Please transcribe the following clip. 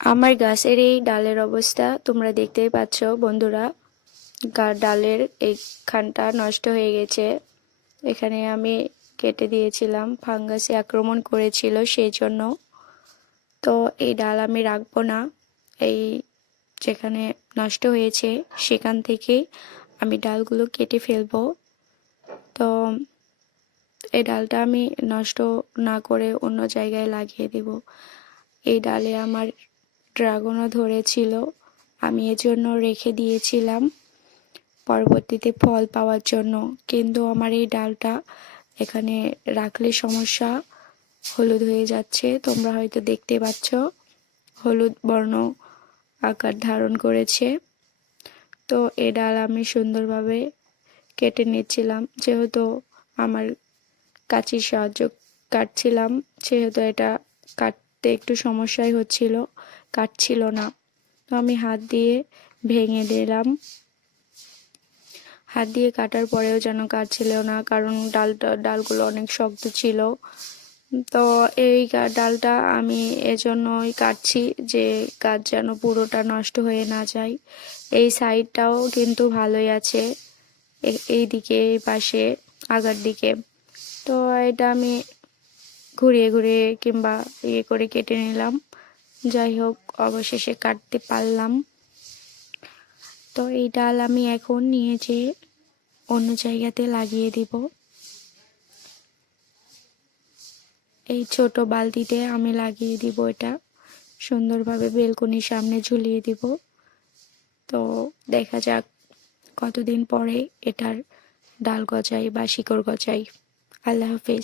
আমার গাছের এই ডালের অবস্থা তোমরা দেখতেই পাচ্ছ বন্ধুরা। ডালের এইখানটা নষ্ট হয়ে গেছে। এখানে আমি কেটে দিয়েছিলাম, ফাঙ্গাসে আক্রমণ করেছিল সেই জন্য। তো এই ডাল আমি রাখবো না, এই যেখানে নষ্ট হয়েছে সেখান থেকে আমি ডালগুলো কেটে ফেলবো। তো এই ডালটা আমি নষ্ট না করে অন্য জায়গায় লাগিয়ে দেব। এই ডালে আমার ড্রাগনও ধরেছিল, আমি এজন্য রেখে দিয়েছিলাম পরবর্তীতে ফল পাওয়ার জন্য। কিন্তু আমার এই ডালটা এখানে রাখলে সমস্যা, হলুদ হয়ে যাচ্ছে। তোমরা হয়তো দেখতে পাচ্ছ হলুদ বর্ণ আকার ধারণ করেছে। তো এই ডাল আমি সুন্দরভাবে কেটে নিচ্ছিলাম, যেহেতু আমার কাঁচির সাহায্য কাটছিলাম, সেহেতু এটা কাটতে একটু সমস্যাই হচ্ছিল, কাটছিল না। তো আমি হাত দিয়ে ভেঙে দিলাম। হাত দিয়ে কাটার পরেও যেন কাটছিল না, কারণ ডালগুলো অনেক শক্ত ছিল। তো এই ডালটা আমি এজন্যই কাটছি যে গাছ যেন পুরোটা নষ্ট হয়ে না যায়। এই সাইডটাও কিন্তু ভালোই আছে, এই দিকে এই পাশে আগার দিকে। তো এটা আমি ঘুরিয়ে ঘুরিয়ে কিংবা ইয়ে করে কেটে নিলাম। যাই হোক, অবশেষে কাটতে পারলাম। তো এই ডাল আমি এখন নিয়ে যেয়ে অন্য জায়গাতে লাগিয়ে দিব। এই ছোট বালতিতে আমি লাগিয়ে দিব, এটা সুন্দরভাবে বেলকনির সামনে ঝুলিয়ে দিব। তো দেখা যাক কতদিন পরে এটার ডাল গজায় বা শিকড় গজায়। আল্লাহ হাফেজ।